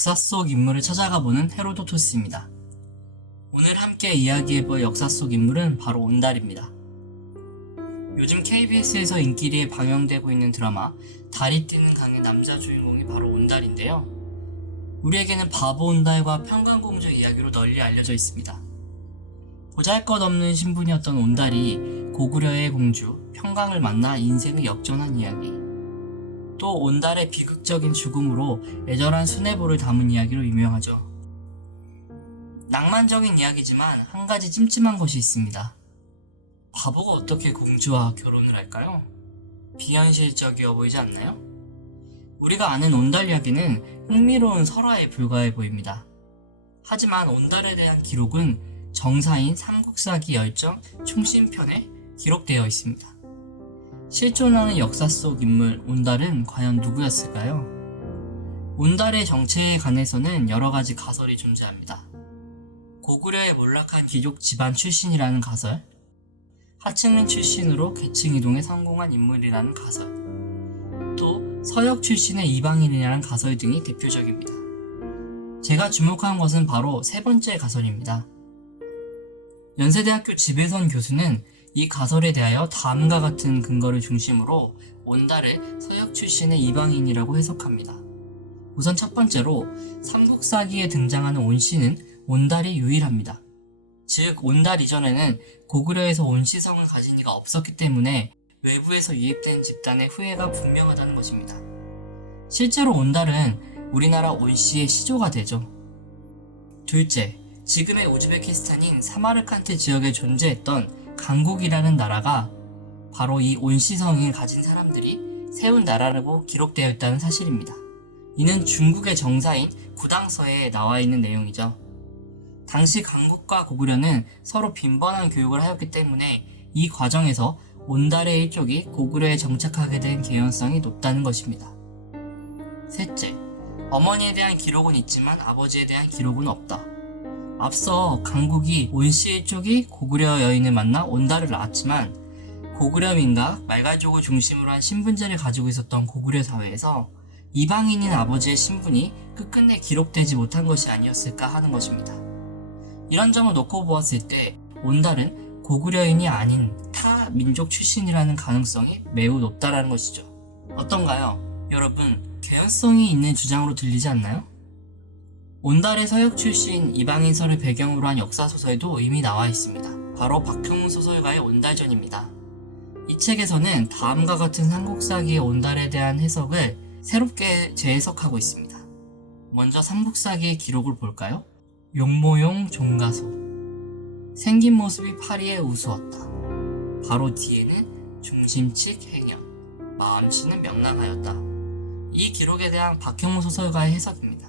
역사 속 인물을 찾아가보는 헤로도토스입니다. 오늘 함께 이야기해볼 역사 속 인물은 바로 온달입니다. 요즘 KBS에서 인기리에 방영되고 있는 드라마 달이 뜨는 강의 남자 주인공이 바로 온달인데요. 우리에게는 바보 온달과 평강공주 이야기로 널리 알려져 있습니다. 보잘것없는 신분이었던 온달이 고구려의 공주 평강을 만나 인생을 역전한 이야기, 또 온달의 비극적인 죽음으로 애절한 수뇌보를 담은 이야기로 유명하죠. 낭만적인 이야기지만 한 가지 찜찜한 것이 있습니다. 바보가 어떻게 공주와 결혼을 할까요? 비현실적이어 보이지 않나요? 우리가 아는 온달 이야기는 흥미로운 설화에 불과해 보입니다. 하지만 온달에 대한 기록은 정사인 삼국사기 열정 충신편에 기록되어 있습니다. 실존하는 역사 속 인물 온달은 과연 누구였을까요? 온달의 정체에 관해서는 여러 가지 가설이 존재합니다. 고구려의 몰락한 귀족 집안 출신이라는 가설, 하층민 출신으로 계층 이동에 성공한 인물이라는 가설, 또 서역 출신의 이방인이라는 가설 등이 대표적입니다. 제가 주목한 것은 바로 세 번째 가설입니다. 연세대학교 지배선 교수는 이 가설에 대하여 다음과 같은 근거를 중심으로 온달을 서역 출신의 이방인이라고 해석합니다. 우선 첫 번째로 삼국사기에 등장하는 온씨는 온달이 유일합니다. 즉 온달 이전에는 고구려에서 온씨성을 가진 이가 없었기 때문에 외부에서 유입된 집단의 후예가 분명하다는 것입니다. 실제로 온달은 우리나라 온씨의 시조가 되죠. 둘째, 지금의 우즈베키스탄인 사마르칸트 지역에 존재했던 강국이라는 나라가 바로 이 온씨성을 가진 사람들이 세운 나라라고 기록되어 있다는 사실입니다. 이는 중국의 정사인 구당서에 나와 있는 내용이죠. 당시 강국과 고구려는 서로 빈번한 교육을 하였기 때문에 이 과정에서 온달의 일족이 고구려에 정착하게 된 개연성이 높다는 것입니다. 셋째, 어머니에 대한 기록은 있지만 아버지에 대한 기록은 없다. 앞서 강국이 온씨 일족이 고구려 여인을 만나 온달을 낳았지만 고구려 민가 말갈족을 중심으로 한 신분제를 가지고 있었던 고구려 사회에서 이방인인 아버지의 신분이 끝끝내 기록되지 못한 것이 아니었을까 하는 것입니다. 이런 점을 놓고 보았을 때 온달은 고구려인이 아닌 타 민족 출신이라는 가능성이 매우 높다라는 것이죠. 어떤가요? 여러분, 개연성이 있는 주장으로 들리지 않나요? 온달의 서역 출신 이방인설을 배경으로 한 역사소설도 이미 나와 있습니다. 바로 박형훈 소설가의 온달전입니다. 이 책에서는 다음과 같은 삼국사기의 온달에 대한 해석을 새롭게 재해석하고 있습니다. 먼저 삼국사기의 기록을 볼까요? 용모용 종가소, 생긴 모습이 파리에 우스웠다. 바로 뒤에는 중심칙 행연, 마음씨는 명랑하였다. 이 기록에 대한 박형훈 소설가의 해석입니다.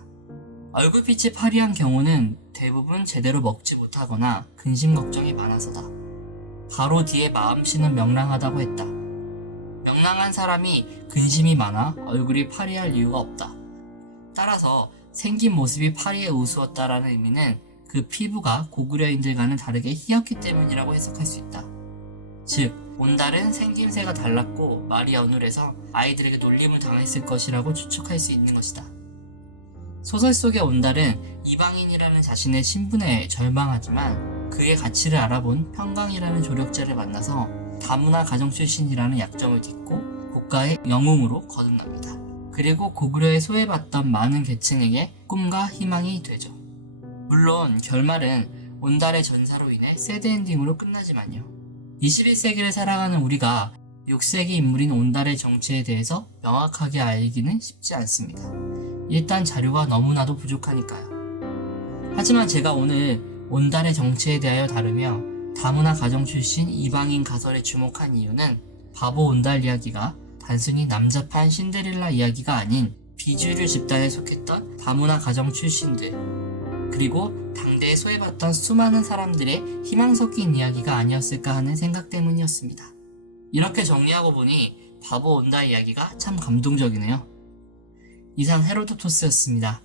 얼굴빛이 파리한 경우는 대부분 제대로 먹지 못하거나 근심 걱정이 많아서다. 바로 뒤에 마음씨는 명랑하다고 했다. 명랑한 사람이 근심이 많아 얼굴이 파리할 이유가 없다. 따라서 생긴 모습이 파리에 우스웠다라는 의미는 그 피부가 고구려인들과는 다르게 희었기 때문이라고 해석할 수 있다. 즉, 온달은 생김새가 달랐고 말이 어눌해서 아이들에게 놀림을 당했을 것이라고 추측할 수 있는 것이다. 소설 속의 온달은 이방인이라는 자신의 신분에 절망하지만 그의 가치를 알아본 평강이라는 조력자를 만나서 다문화 가정 출신이라는 약점을 딛고 국가의 영웅으로 거듭납니다. 그리고 고구려에 소외받던 많은 계층에게 꿈과 희망이 되죠. 물론 결말은 온달의 전사로 인해 새드엔딩으로 끝나지만요. 21세기를 살아가는 우리가 6세기 인물인 온달의 정체에 대해서 명확하게 알기는 쉽지 않습니다. 일단 자료가 너무나도 부족하니까요. 하지만 제가 오늘 온달의 정체에 대하여 다루며 다문화 가정 출신 이방인 가설에 주목한 이유는 바보 온달 이야기가 단순히 남자판 신데렐라 이야기가 아닌 비주류 집단에 속했던 다문화 가정 출신들, 그리고 당대에 소외받던 수많은 사람들의 희망 섞인 이야기가 아니었을까 하는 생각 때문이었습니다. 이렇게 정리하고 보니 바보 온달 이야기가 참 감동적이네요. 이상 헤로도토스였습니다.